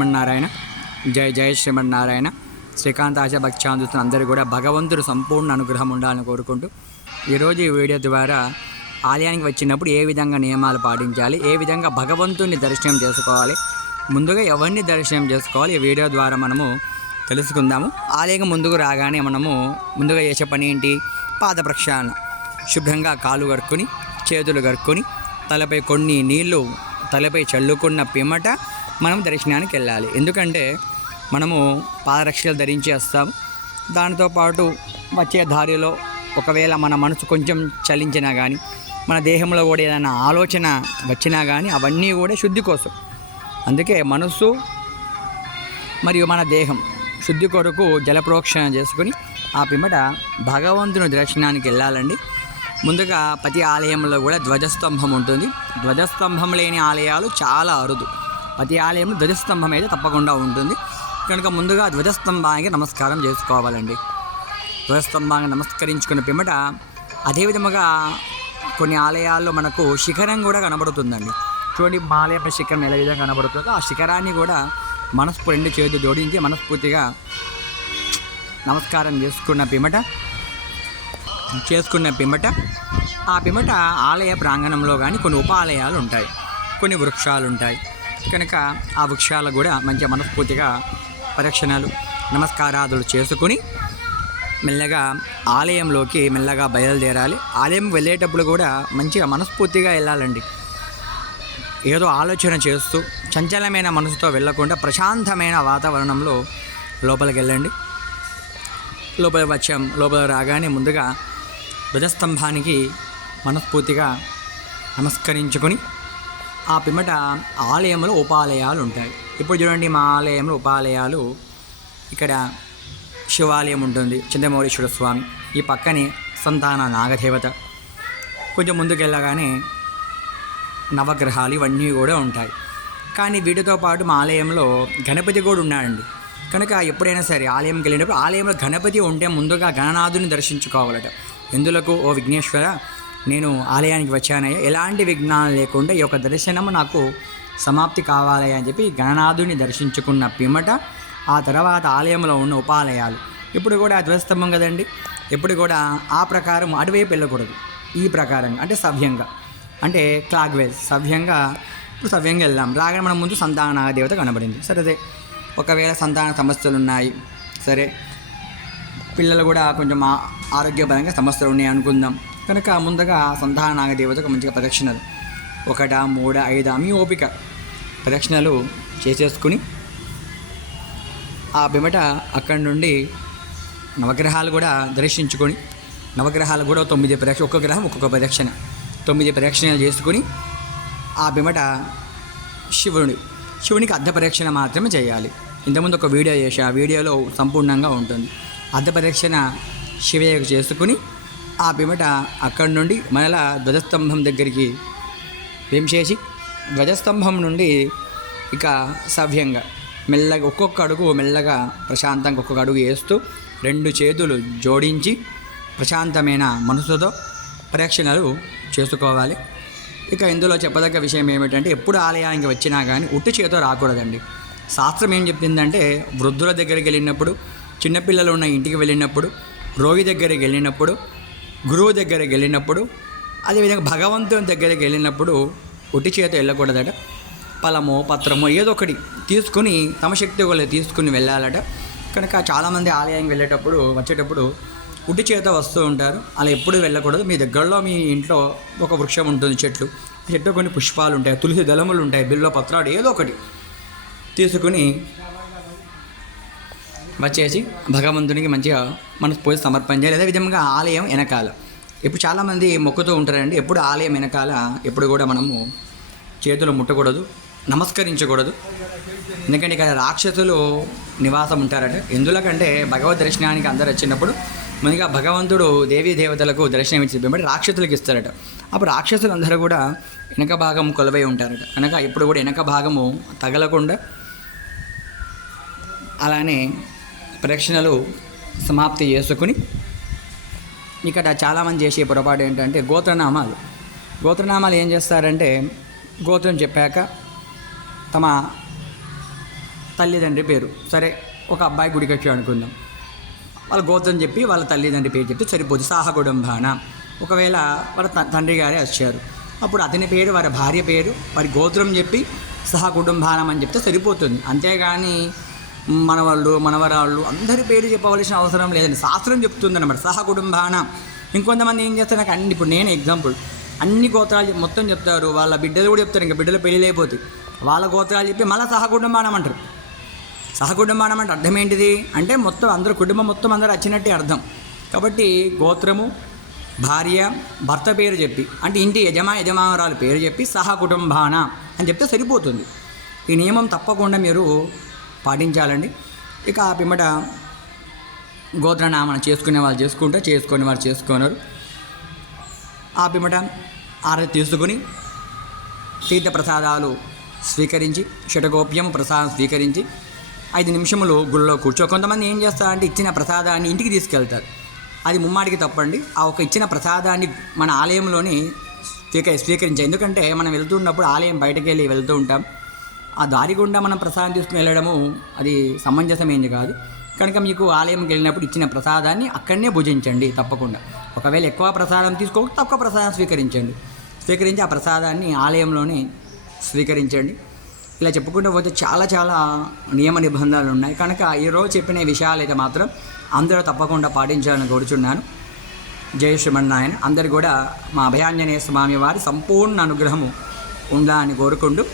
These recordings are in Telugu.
శ్రీమన్నారాయణ. జై జై శ్రీమన్నారాయణ. శ్రీకాంత్ ఆశ భక్త్యాందుతున్న అందరూ కూడా భగవంతుడు సంపూర్ణ అనుగ్రహం ఉండాలని కోరుకుంటూ ఈరోజు ఈ వీడియో ద్వారా ఆలయానికి వచ్చినప్పుడు ఏ విధంగా నియమాలు పాటించాలి ఏ విధంగా భగవంతుని దర్శనం చేసుకోవాలి ముందుగా ఎవరిని దర్శనం చేసుకోవాలి ఈ వీడియో ద్వారా మనము తెలుసుకుందాము. ఆలయం ముందుకు రాగానే మనము ముందుగా చేసే పని ఏంటి? పాద ప్రక్షాళన. శుభ్రంగా కాలు కడుక్కొని చేతులు కడుక్కొని తలపై కొన్ని నీళ్ళు తలపై చల్లుకున్న పిమ్మట మనం దర్శనానికి వెళ్ళాలి. ఎందుకంటే మనము పాదరక్షలు ధరించి దానితోపాటు దానితో పాటు వచ్చే దారిలో ఒకవేళ మన మనసు కొంచెం చలించినా కానీ మన దేహంలో కూడా ఏదైనా ఆలోచన వచ్చినా కానీ అవన్నీ కూడా శుద్ధి కోసం. అందుకే మనస్సు మరియు మన దేహం శుద్ధి కొరకు జలప్రోక్షణ చేసుకుని ఆ పిమ్మట భగవంతుని దర్శనానికి వెళ్ళాలండి. ముందుగా ప్రతి ఆలయంలో కూడా ధ్వజస్తంభం ఉంటుంది. ధ్వజస్తంభం లేని ఆలయాలు చాలా అరుదు. ప్రతి ఆలయంలో ధ్వజస్తంభం అయితే తప్పకుండా ఉంటుంది. కనుక ముందుగా ధ్వజస్తంభానికి నమస్కారం చేసుకోవాలండి. ధ్వజస్తంభానికి నమస్కరించుకున్న పిమ్మట అదేవిధముగా కొన్ని ఆలయాల్లో మనకు శిఖరం కూడా కనబడుతుందండి. చూడండి ఆలయం శిఖరం ఎలా విధంగా కనబడుతుందో ఆ శిఖరాన్ని కూడా మనస్ఫూ రెండు చేతులు జోడించి మనస్ఫూర్తిగా నమస్కారం చేసుకున్న పిమ్మట చేసుకున్న పిమ్మట ఆ పిమ్మట ఆలయ ప్రాంగణంలో కానీ కొన్ని ఉపాలయాలు ఉంటాయి. కొన్ని వృక్షాలు ఉంటాయి కనుక ఆ వృక్షాలు కూడా మంచిగా మనస్ఫూర్తిగా ప్రదక్షిణలు నమస్కారాదులు చేసుకుని మెల్లగా ఆలయంలోకి మెల్లగా బయలుదేరాలి. ఆలయం వెళ్ళేటప్పుడు కూడా మంచిగా మనస్ఫూర్తిగా వెళ్ళాలండి. ఏదో ఆలోచన చేస్తూ చంచలమైన మనసుతో వెళ్ళకుండా ప్రశాంతమైన వాతావరణంలో లోపలికి వెళ్ళండి లోపల వచ్చాం లోపల రాగానే ముందుగా ధ్వజస్తంభానికి మనస్ఫూర్తిగా నమస్కరించుకొని ఆ పిమ్మట ఆలయంలో ఉపాలయాలు ఉంటాయి. ఇప్పుడు చూడండి మా ఆలయంలో ఉపాలయాలు. ఇక్కడ శివాలయం ఉంటుంది చంద్రమౌళీశ్వర స్వామి. ఈ పక్కనే సంతాన నాగదేవత. కొంచెం ముందుకెళ్ళగానే నవగ్రహాలు ఇవన్నీ కూడా ఉంటాయి. కానీ వీటితో పాటు మా ఆలయంలో గణపతి కూడా ఉన్నాడండి. కనుక ఎప్పుడైనా సరే ఆలయంకి వెళ్ళినప్పుడు ఆలయంలో గణపతి ఉంటే ముందుగా గణనాథుని దర్శించుకోవాలట. ఎందులకు? ఓ విఘ్నేశ్వర నేను ఆలయానికి వచ్చానయ్యా. ఎలాంటి విఘ్నాలు లేకుండా ఈ యొక్క దర్శనం నాకు సమాప్తి కావాలి అని చెప్పి గణనాథుని దర్శించుకున్న పిమ్మట ఆ తర్వాత ఆలయంలో ఉన్న ఉపాలయాలు. ఇప్పుడు కూడా ధ్వజస్తంభం కదండి. ఇప్పుడు కూడా ఆ ప్రకారం అటువైపు వెళ్ళకూడదు. ఈ ప్రకారంగా అంటే సవ్యంగా. అంటే క్లాక్ వైజ్ సవ్యంగా ఇప్పుడు సవ్యంగా వెళ్దాం. రాగానే మనం ముందు సంతాన దేవత కనబడింది. సరే అదే. ఒకవేళ సంతాన సమస్యలు ఉన్నాయి సరే. పిల్లలు కూడా కొంచెం ఆరోగ్యపరంగా సమస్యలు ఉన్నాయి అనుకుందాం కనుక ముందుగా సంధాన నాగదేవతకు మంచిగా ప్రదక్షిణలు. ఒకట మూడ ఐదు మీ ఓపిక. ప్రదక్షిణలు చేసేసుకుని ఆ బిమట అక్కడి నుండి నవగ్రహాలు కూడా దర్శించుకొని నవగ్రహాలు కూడా తొమ్మిది ప్రదక్షిణ ఒక్కొక్క గ్రహం ఒక్కొక్క ప్రదక్షిణ. తొమ్మిది ప్రదక్షిణలు చేసుకుని ఆ బిమట శివుని శివునికి అర్ధ ప్రదక్షిణ మాత్రమే చేయాలి. ఇంతకుముందు ఒక వీడియో చేసి ఆ వీడియోలో సంపూర్ణంగా ఉంటుంది. అర్ధ ప్రదక్షిణ శివయ్యకు చేసుకుని ఆ పిమ్మట అక్కడి నుండి మరలా ధ్వజస్తంభం దగ్గరికి ఏం చేసి ధ్వజస్తంభం నుండి ఇక సవ్యంగా మెల్లగా ఒక్కొక్క అడుగు మెల్లగా ప్రశాంతంగా ఒక్కొక్క అడుగు వేస్తూ రెండు చేతులు జోడించి ప్రశాంతమైన మనసుతో ప్రేక్షణలు చేసుకోవాలి. ఇక ఇందులో చెప్పదగ్గ విషయం ఏమిటంటే ఎప్పుడు ఆలయానికి వచ్చినా కానీ ఉట్టి చేతో రాకూడదండి. శాస్త్రం ఏం చెప్పిందంటే వృద్ధుల దగ్గరికి వెళ్ళినప్పుడు చిన్నపిల్లలు ఉన్న ఇంటికి వెళ్ళినప్పుడు రోగి దగ్గరికి వెళ్ళినప్పుడు గురువు దగ్గరికి వెళ్ళినప్పుడు అదేవిధంగా భగవంతుని దగ్గరికి వెళ్ళినప్పుడు ఉట్టి చేత వెళ్ళకూడదట. ఫలమో పత్రమో ఏదో ఒకటి తీసుకుని తమ శక్తి వల్ల తీసుకుని వెళ్ళాలట. కనుక చాలామంది ఆలయానికి వెళ్ళేటప్పుడు వచ్చేటప్పుడు ఉట్టి చేత వస్తూ ఉంటారు. అలా ఎప్పుడు వెళ్ళకూడదు. మీ దగ్గరలో మీ ఇంట్లో ఒక వృక్షం ఉంటుంది చెట్లు. చెట్టు కొన్ని పుష్పాలు ఉంటాయి తులసి దళములు ఉంటాయి బిల్లో పత్రాలు ఏదో ఒకటి తీసుకుని వచ్చేసి భగవంతునికి మంచిగా మన పూజ సమర్పణ చేయాలి. అదే విధంగా ఆలయం వెనకాల. ఇప్పుడు చాలామంది మొక్కుతూ ఉంటారండి. ఎప్పుడు ఆలయం వెనకాల ఎప్పుడు కూడా మనము చేతులు ముట్టకూడదు నమస్కరించకూడదు. ఎందుకంటే ఇక్కడ రాక్షసులు నివాసం ఉంటారట. ఎందులకంటే భగవద్ దర్శనానికి అందరు వచ్చినప్పుడు ముందుగా భగవంతుడు దేవీ దేవతలకు దర్శనం ఇచ్చి చెప్పబడి రాక్షసులకు ఇస్తారట. అప్పుడు రాక్షసులు అందరూ కూడా వెనక భాగం కొలవై ఉంటారట. కనుక ఇప్పుడు కూడా వెనక భాగము తగలకుండా అలానే ప్రేక్షణలు సమాప్తి చేసుకుని ఇక్కడ చాలామంది చేసే పొరపాటు ఏంటంటే గోత్రనామాలు. గోత్రనామాలు ఏం చేస్తారంటే గోత్రం చెప్పాక తమ తల్లిదండ్రి పేరు. సరే ఒక అబ్బాయి గుడికి వచ్చి అనుకుందాం. వాళ్ళ గోత్రం చెప్పి వాళ్ళ తల్లిదండ్రి పేరు చెప్తే సరిపోదు. సాహకుటుంబాన ఒకవేళ వాళ్ళ త- తండ్రి గారే వచ్చారు. అప్పుడు అతని పేరు వారి భార్య పేరు వారి గోత్రం చెప్పి సహకుటుంబానం అని చెప్తే సరిపోతుంది. అంతేగాని మనవాళ్ళు మనవరాళ్ళు అందరి పేరు చెప్పవలసిన అవసరం లేదండి శాస్త్రం చెప్తుందన్నమాట. సహకుటుంబాన ఇంకొంతమంది ఏం చేస్తారు? నాకు అన్ని ఇప్పుడు నేను ఎగ్జాంపుల్ అన్ని గోత్రాలు మొత్తం చెప్తారు. వాళ్ళ బిడ్డలు కూడా చెప్తారు. ఇంకా బిడ్డలు పెళ్ళి లేకపోతే. వాళ్ళ గోత్రాలు చెప్పి మళ్ళీ సహకుటుంబానం అంటారు. సహకుటుంబానం అంటే అర్థం ఏంటిది? అంటే మొత్తం అందరు కుటుంబం మొత్తం అందరూ వచ్చినట్టే అర్థం. కాబట్టి గోత్రము భార్య భర్త పేరు చెప్పి అంటే ఇంటి యజమా యజమానురాలు పేరు చెప్పి సహకుటుంబాన అని చెప్తే సరిపోతుంది. ఈ నియమం తప్పకుండా మీరు పాటించాలండి. ఇక ఆ పిమ్మట గోత్రనామన చేసుకునే వాళ్ళు చేసుకుంటే చేసుకునే వాళ్ళు చేసుకున్నారు ఆ పిమ్మట ఆరతి తీసుకుని తీర్థ ప్రసాదాలు స్వీకరించి షటగోప్యం ప్రసాదం స్వీకరించి ఐదు నిమిషములు గుళ్ళో కూర్చో. కొంతమంది ఏం చేస్తారంటే ఇచ్చిన ప్రసాదాన్ని ఇంటికి తీసుకెళ్తారు. అది ముమ్మాడికి తప్పండి. ఆ ఒక ఇచ్చిన ప్రసాదాన్ని మన ఆలయంలోని స్వీక స్వీకరించాయి ఎందుకంటే మనం వెళ్తున్నప్పుడు ఆలయం బయటకు వెళ్ళి వెళ్తూ ఉంటాం. ఆ దారి గుండా మనం ప్రసాదం తీసుకుని వెళ్ళడము అది సమంజసమైంది కాదు. కనుక మీకు ఆలయంకి వెళ్ళినప్పుడు ఇచ్చిన ప్రసాదాన్ని అక్కడనే భుజించండి తప్పకుండా. ఒకవేళ ఎక్కువ ప్రసాదం తీసుకో తక్కువ ప్రసాదం స్వీకరించండి. స్వీకరించి ఆ ప్రసాదాన్ని ఆలయంలోనే స్వీకరించండి. ఇలా చెప్పుకుంటూ పోతే చాలా చాలా నియమ నిబంధనలు ఉన్నాయి. కనుక ఈరోజు చెప్పిన విషయాలు అయితే మాత్రం అందరూ తప్పకుండా పాటించాలని కోరుచున్నాను. జయ శ్రీమన్నారాయణ. అందరు కూడా మా అభయాంజనేయ స్వామి వారి సంపూర్ణ అనుగ్రహము ఉండాలని కోరుకుంటూ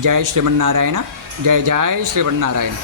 జయ శ్రీమన్నారాయణ జయ జయ శ్రీమన్నారాయణ